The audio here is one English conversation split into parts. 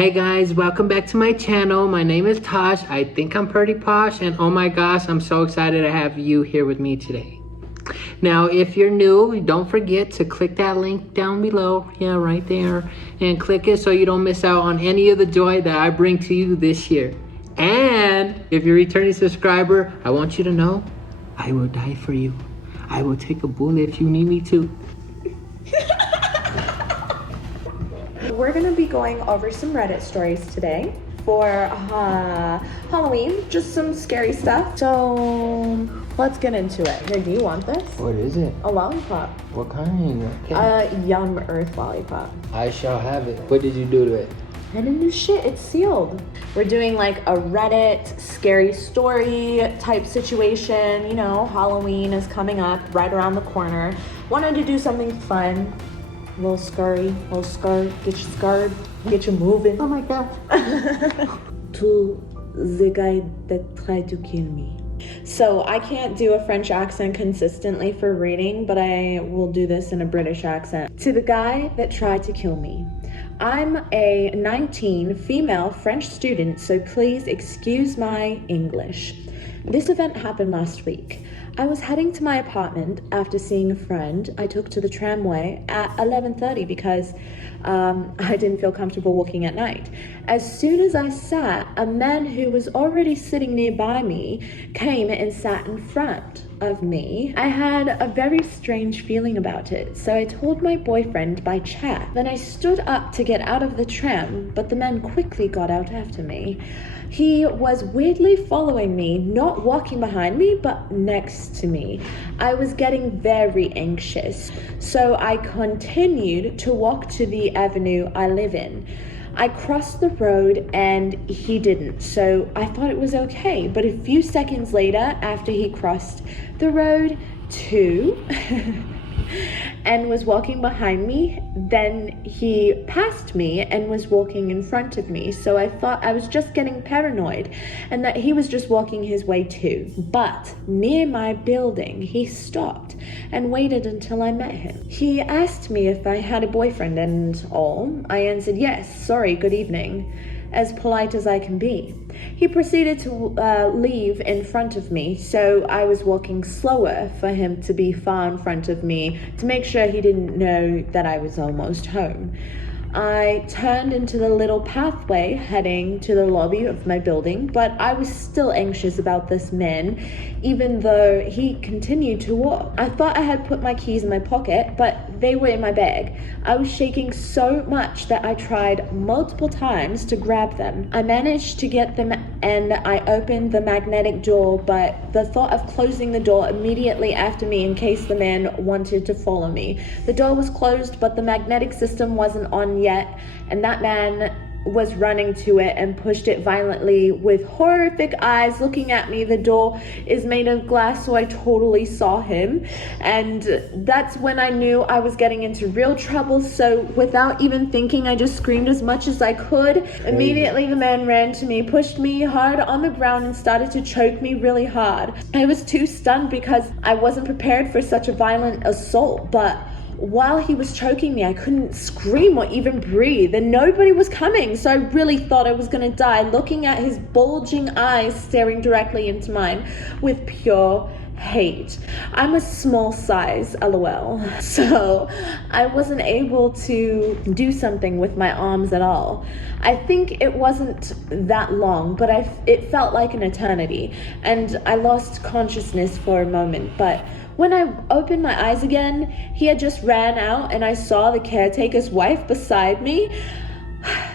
Hey guys, welcome back to my channel. My name is Tosh. I think I'm pretty posh, and oh my gosh, I'm so excited to have you here with me today. Now, if you're new, don't forget to click that link down below, yeah, right there, and click it so you don't miss out on any of the joy that I bring to you this year. And if you're a returning subscriber, I want you to know, I will die for you. I will take a bullet if you need me to. We're gonna be going over some Reddit stories today for Halloween, just some scary stuff. So let's get into it. Here, do you want this? What is it? A lollipop. What kind? A Yum Earth lollipop. I shall have it. What did you do to it? I didn't do shit, it's sealed. We're doing like a Reddit scary story type situation. You know, Halloween is coming up right around the corner. Wanted to do something fun. A little scurry, get you scarred, get you moving. Oh my god. To the guy that tried to kill me. So I can't do a French accent consistently for reading, but I will do this in a British accent. To the guy that tried to kill me. I'm a 19 female French student, so please excuse my English. This event happened last week. I was heading to my apartment after seeing a friend I took to the tramway at 11:30 because I didn't feel comfortable walking at night. As soon as I sat, a man who was already sitting nearby me came and sat in front of me. I had a very strange feeling about it, so I told my boyfriend by chat. Then I stood up to get out of the tram, but the man quickly got out after me. He was weirdly following me, not walking behind me, but next to me. I was getting very anxious, so I continued to walk to the avenue I live in. I crossed the road and he didn't, so I thought it was okay. But a few seconds later, after he crossed the road too, and was walking behind me, then he passed me and was walking in front of me. So I thought I was just getting paranoid and that he was just walking his way too. But near my building, he stopped and waited until I met him. He asked me if I had a boyfriend and all. I answered yes, sorry, good evening, as polite as I can be. He proceeded to leave in front of me, so I was walking slower for him to be far in front of me to make sure he didn't know that I was almost home. I turned into the little pathway heading to the lobby of my building, but I was still anxious about this man, even though he continued to walk. I thought I had put my keys in my pocket, but they were in my bag. I was shaking so much that I tried multiple times to grab them. I managed to get them and I opened the magnetic door, but the thought of closing the door immediately after me in case the man wanted to follow me. The door was closed, but the magnetic system wasn't on yet, and that man was running to it and pushed it violently with horrific eyes looking at me. The door is made of glass, so I totally saw him, and that's when I knew I was getting into real trouble. So without even thinking, I just screamed as much as I could. Immediately the man ran to me, pushed me hard on the ground, and started to choke me really hard. I was too stunned because I wasn't prepared for such a violent assault, but while he was choking me, I couldn't scream or even breathe, and nobody was coming, so I really thought I was gonna die, looking at his bulging eyes staring directly into mine with pure hate. I'm a small size, lol, so I wasn't able to do something with my arms at all. I think it wasn't that long, but it felt like an eternity, and I lost consciousness for a moment. But when I opened my eyes again, he had just ran out and I saw the caretaker's wife beside me.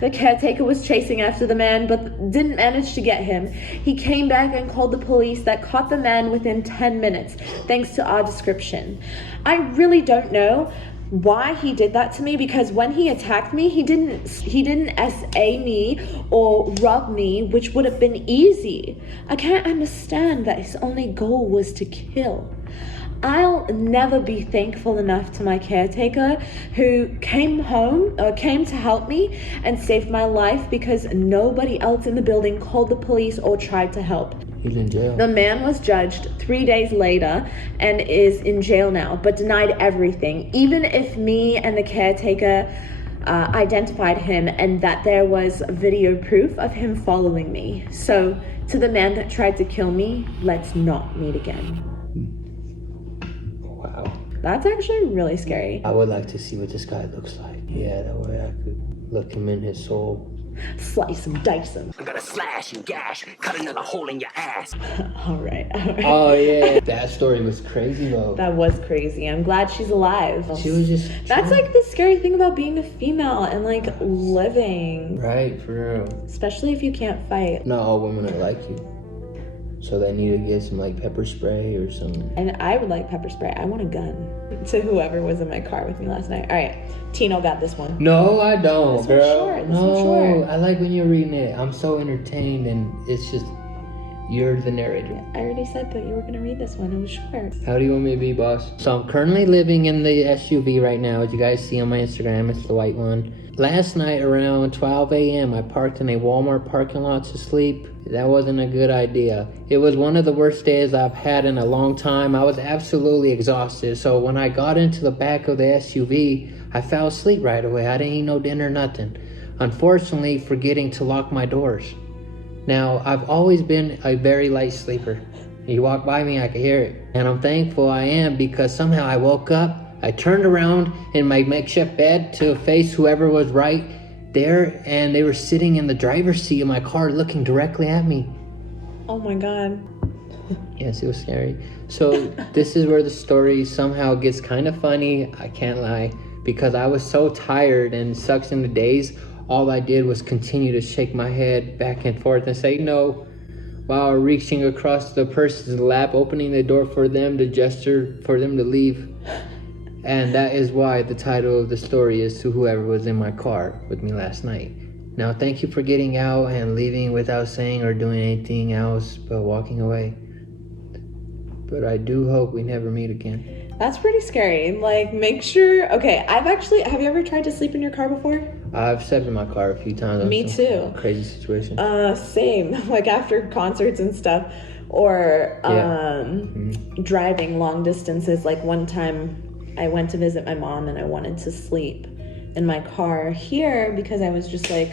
The caretaker was chasing after the man, but didn't manage to get him. He came back and called the police that caught the man within 10 minutes, thanks to our description. I really don't know why he did that to me, because when he attacked me, he didn't SA me or rub me, which would have been easy. I can't understand that his only goal was to kill. I'll never be thankful enough to my caretaker who came to help me and saved my life, because nobody else in the building called the police or tried to help. He's in jail. The man was judged 3 days later and is in jail now, but denied everything. Even if me and the caretaker identified him and that there was video proof of him following me. So to the man that tried to kill me, let's not meet again. Wow. That's actually really scary. I would like to see what this guy looks like. Yeah, that way I could look him in his soul. Slice him, dice him. I'm gonna slash and gash, cut another hole in your ass. All right. Oh yeah, that story was crazy though. That was crazy. I'm glad she's alive. She was just. That's like the scary thing about being a female and like living. Right, for real. Especially if you can't fight. Not all women are like you. So they need to get some like pepper spray or something. And I would like pepper spray. I want a gun. To whoever was in my car with me last night. All right, Tino got this one. No, I don't, This girl. one's short. This one's short. I like when you're reading it. I'm so entertained, and it's just you're the narrator. I already said that you were gonna read this one. It was short. How do you want me to be, boss? So I'm currently living in the SUV right now. As you guys see on my Instagram, it's the white one. Last night around 12 a.m., I parked in a Walmart parking lot to sleep. That wasn't a good idea. It was one of the worst days I've had in a long time. I was absolutely exhausted. So when I got into the back of the SUV, I fell asleep right away. I didn't eat no dinner, nothing. Unfortunately, forgetting to lock my doors. Now, I've always been a very light sleeper. You walk by me, I can hear it. And I'm thankful I am, because somehow I woke up, I turned around in my makeshift bed to face whoever was right there, and they were sitting in the driver's seat of my car looking directly at me. Oh my god. Yes, it was scary. So this is where the story somehow gets kind of funny, I can't lie, because I was so tired and sucks in the days. All I did was continue to shake my head back and forth and say no, while reaching across the person's lap, opening the door for them to gesture for them to leave. And that is why the title of the story is To Whoever Was in My Car with Me Last Night. Now, thank you for getting out and leaving without saying or doing anything else but walking away. But I do hope we never meet again. That's pretty scary. Like, make sure. Okay, have you ever tried to sleep in your car before? I've slept in my car a few times. Me too. Crazy situation. Same. Like after concerts and stuff, or driving long distances. Like one time I went to visit my mom and I wanted to sleep in my car here because I was just like,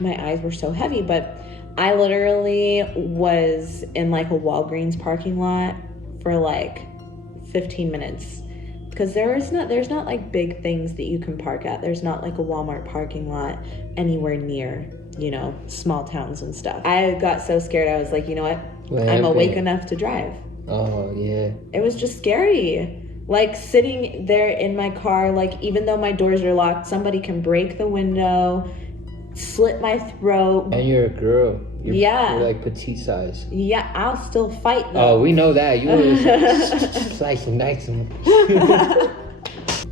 my eyes were so heavy. But I literally was in like a Walgreens parking lot for like 15 minutes because there's not like big things that you can park at. There's not like a Walmart parking lot anywhere near, small towns and stuff. I got so scared. I was like, you know what? I'm awake enough to drive. Oh, yeah. It was just scary. Like sitting there in my car, like even though my doors are locked, somebody can break the window, slit my throat. And you're a girl. You're like petite size. Yeah, I'll still fight though. Oh, we know that. You were slice and dice them.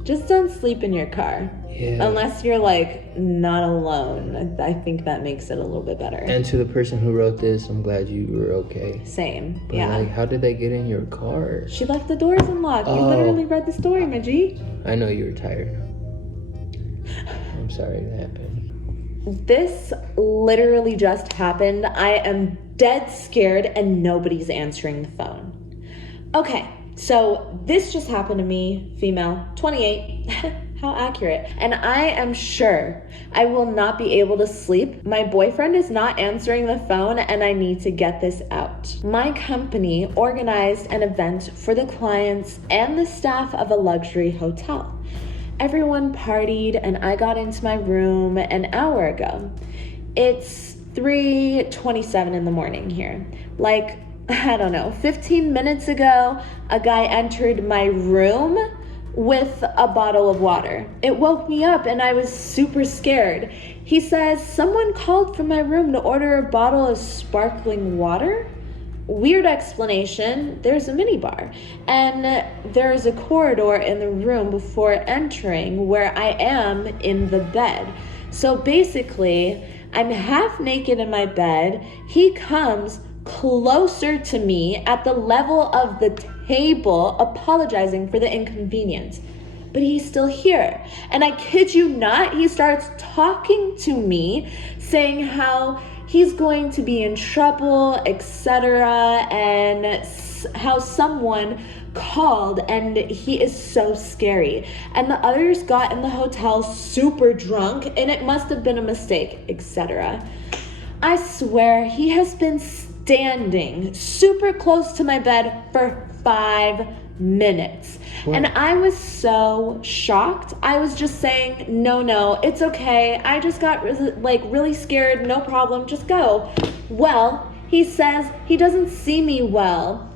Just don't sleep in your car. Yeah. Unless you're like not alone. I think that makes it a little bit better. And to the person who wrote this, I'm glad you were okay. Same. But yeah. like, how did they get in your car? She left the doors unlocked. You literally read the story, my G. I know you were tired. I'm sorry that happened. This literally just happened. I am dead scared and nobody's answering the phone. Okay, so this just happened to me, female, 28. How accurate. And I am sure I will not be able to sleep. My boyfriend is not answering the phone and I need to get this out. My company organized an event for the clients and the staff of a luxury hotel. Everyone partied and I got into my room an hour ago. It's 3:27 in the morning here. Like, I don't know, 15 minutes ago, a guy entered my room with a bottle of water. It woke me up and I was super scared. He says, someone called from my room to order a bottle of sparkling water? Weird explanation. There's a minibar and there's a corridor in the room before entering where I am in the bed. So basically, I'm half naked in my bed. He comes closer to me at the level of the table, apologizing for the inconvenience. But he's still here. And I kid you not, he starts talking to me, saying how he's going to be in trouble, etc., and how someone called and he is so scary. And the others got in the hotel super drunk and it must have been a mistake, etc. I swear he has been standing super close to my bed for 5 minutes. What? And I was so shocked. I was just saying, no, it's okay. I just got really scared. No problem. Just go. Well, he says he doesn't see me well.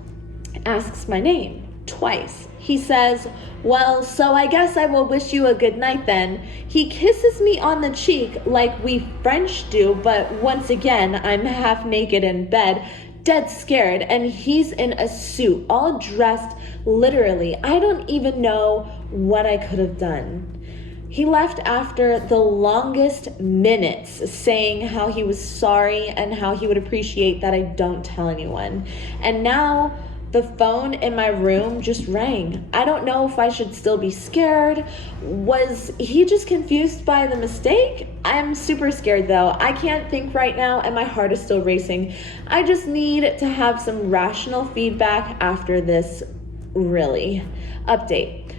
Asks my name twice. He says, well, so I guess I will wish you a good night then. He kisses me on the cheek like we French do, but once again, I'm half naked in bed, dead scared, and he's in a suit, all dressed literally. I don't even know what I could have done. He left after the longest minutes saying how he was sorry and how he would appreciate that I don't tell anyone. And now the phone in my room just rang. I don't know if I should still be scared. Was he just confused by the mistake? I'm super scared though. I can't think right now and my heart is still racing. I just need to have some rational feedback after this, really. Update.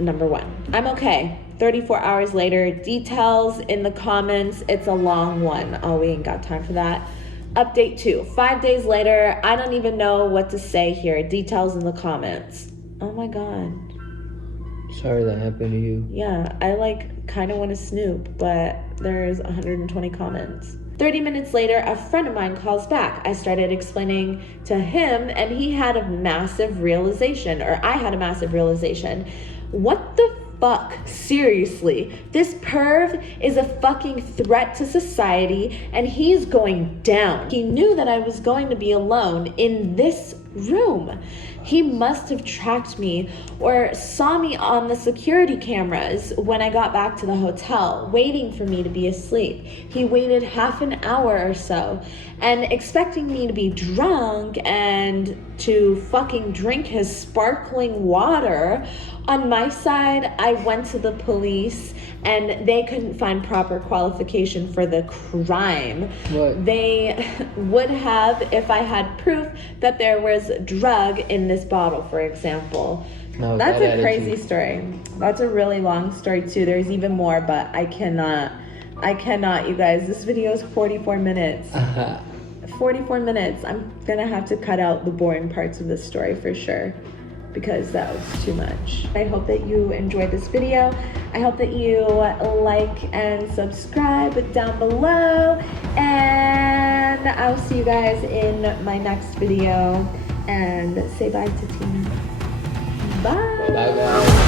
Number 1. I'm okay. 34 hours later, details in the comments. It's a long one. Oh, we ain't got time for that. Update 2. 5 days later, I don't even know what to say here. Details in the comments. Oh my God. Sorry that happened to you. Yeah, I kind of want to snoop, but there's 120 comments. 30 minutes later, a friend of mine calls back. I started explaining to him and he had a massive realization, or I had a massive realization. What the fuck? Seriously, this perv is a fucking threat to society and he's going down. He knew that I was going to be alone in this room. He must have tracked me or saw me on the security cameras when I got back to the hotel, waiting for me to be asleep. He waited half an hour or so and expecting me to be drunk and to fucking drink his sparkling water. On my side, I went to the police and they couldn't find proper qualification for the crime. What? They would have if I had proof that there was drug in this bottle, for example. No, That's that a crazy attitude. story. That's a really long story too. There's even more, but I cannot, you guys. This video is 44 minutes. 44 minutes. I'm gonna have to cut out the boring parts of this story for sure, because that was too much. I hope that you enjoyed this video. I hope that you like and subscribe down below. And I'll see you guys in my next video. And say bye to Tina. Bye. Bye, guys.